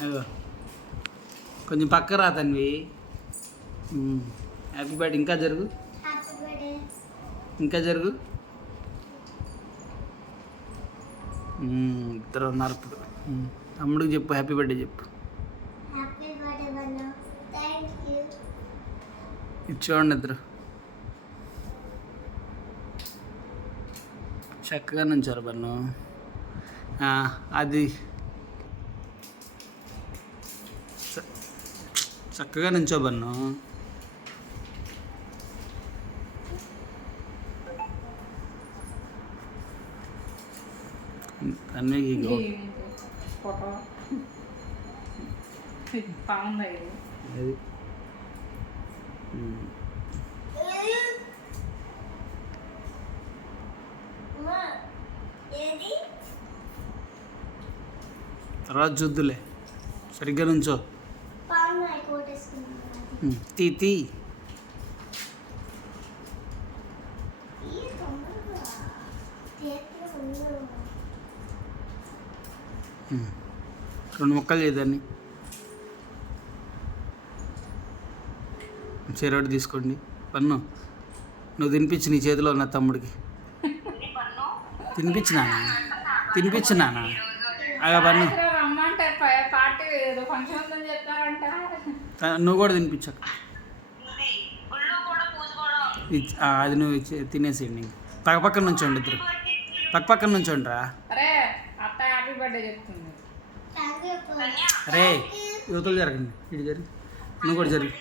అయ్యో కొంచెం పక్క రా తన్వి. Happy birthday. ఇంకా జరుగు, ఇంకా జరుగు. ఇద్దరు ఉన్నారు ఇప్పుడు. తమ్ముడికి చెప్పు హ్యాపీ బర్త్డే చెప్పు. ఇది చూడండి ఇద్దరు చక్కగా నుంచారు బన్ను. అది చక్కగా నుంచో బన్ను. అన్నీ అది తర్వాత చూద్దులే. సరిగ్గా నుంచో. తీ తీ. రెండు ముక్కలు చేయదాన్ని. చెరోటి తీసుకోండి. పన్ను నువ్వు తినిపించు నీ చేతిలో ఉన్న తమ్ముడికి. తినిపించినానా తినిపించినానా అలా పన్ను. నువ్వు కూడా తినిపించక. అది నువ్వు తినేసేయండి. పక్కన నుంచోండి ఇద్దరు. పక్కన నుంచోండి రా. రే యువతలు జరగండి. ఇటు జరిగి నువ్వు కూడా జరిగి.